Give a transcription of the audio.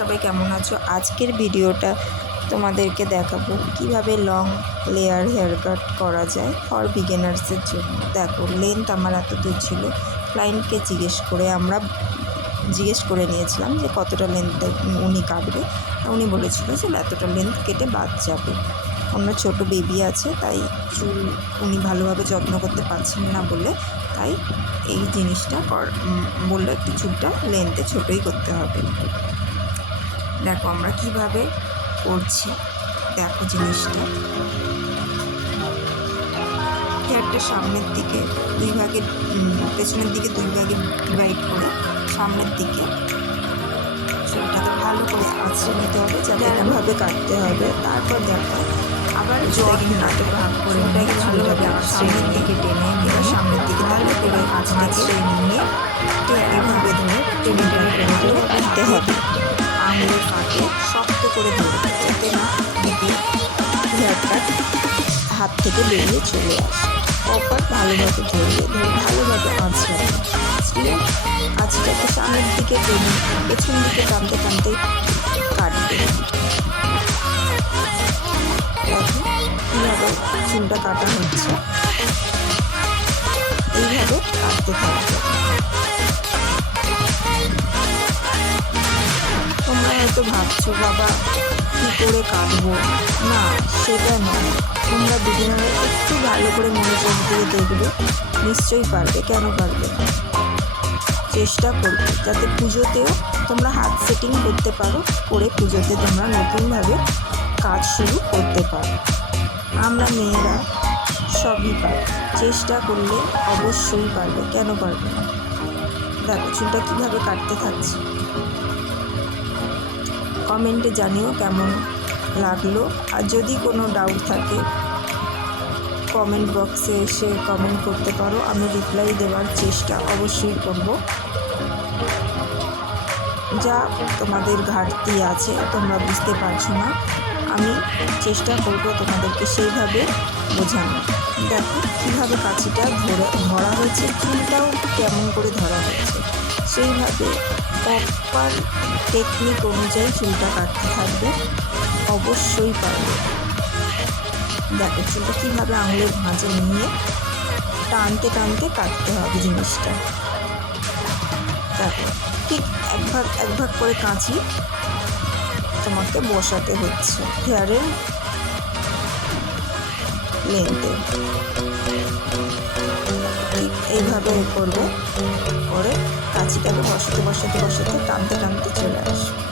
সবাই কেমন আছো? আজকের ভিডিওটা তোমাদেরকে দেখাবো কিভাবে লং লেয়ার হেয়ার কাট করা যায় ফর বিগিনার্সের জন্য। দেখো, লেন্থ আমার এত দূর ছিল। ক্লায়েন্টকে জিজ্ঞেস করে নিয়েছিলাম যে কতটা লেন্থ উনি কাটবে। উনি বলেছিল যে এতটা লেন্থ কেটে বাদ যাবে। অন্য ছোট বেবি আছে, তাই চুল উনি ভালোভাবে যত্ন করতে পারছেন না বলে তাই এই জিনিসটা বললো একটু চুলটা লেন্থে ছোটোই করতে হবে। দেখো আমরা কিভাবে করছি, দেখো জিনিসটা। হেয়ারটা সামনের দিকে দুই ভাগে, পেছনের দিকে দুই ভাগে ডিভাইড করে সামনের দিকে চুলটাকে ভালো করে আঁচড়ে নিতে হবে, যাতে এরকমভাবে কাটতে হবে। তারপর দেখো আবার জয়েন্ট নাটে ভাগ করে ওটাকে ভালোভাবে সামনের দিকে টেনে নিয়ে সামনের দিকে ভালো করে আঁচড়ে নিয়ে এভাবে ধরে টেনে নিতে হবে। আঙুলের ফাঁকে শক্ত করে ধরবে, যাতে না হেয়ার কাট হাত থেকে বেরিয়ে চলে আসে। প্রপার ভালোভাবে ধরবে, ভালোভাবে আঁচড়ে আঁচড়াকে সামনের দিকে টেনে পেছন দিকে টানতে টানতে কাটবে। দেখো কীভাবে চুলটা কাটা হচ্ছে, এইভাবে কাটতে থাকবে। তোমরা হয়তো ভাবছো বাবা কী করে কাটবো, না সেটা নয়। তোমরা বিগিনারে একটু ভালো করে মনোযোগ দিয়ে দেখবে, নিশ্চয়ই পারবে। কেন পারবে না? চেষ্টা করবে যাতে পুজোতেও তোমরা হাত সেটিং করতে পারো, করে পুজোতে তোমরা নতুনভাবে কাজ শুরু করতে পারো। আমরা মেয়েরা সবই পারি, চেষ্টা করলে অবশ্যই পারবে। কেন পারবে না? দেখো চুলটা কীভাবে কাটতে থাকছে। কমেন্টে জানিও কেমন লাগলো। আর যদি কোনো ডাউট থাকে কমেন্ট বক্সে এসে কমেন্ট করতে পারো, আমি রিপ্লাই দেওয়ার চেষ্টা অবশ্যই করব। যা তোমাদের ঘাটতি আছে তোমরা বুঝতে পারছো না, আমি চেষ্টা করব তোমাদেরকে সেইভাবে বোঝানো। দেখো কীভাবে কাঁচিটা ধরা হয়েছে, চুলটাও কেমন করে ধরা হয়েছে, সেইভাবে প্রপার টেকনিক অনুযায়ী চুলটা কাটতে থাকবে, অবশ্যই পারবে। দেখো চুলটা কীভাবে আঙুলের ভাঁজে নিয়ে টানতে টানতে কাটতে হবে জিনিসটা। দেখো ঠিক এক ভাগ করে কাঁচি তোমাকে বসাতে হচ্ছে হেয়ারের লেন্থে। ঠিক এইভাবে করবে, করে কাঁচিটাকে বসাতে টানতে চলে আসবে।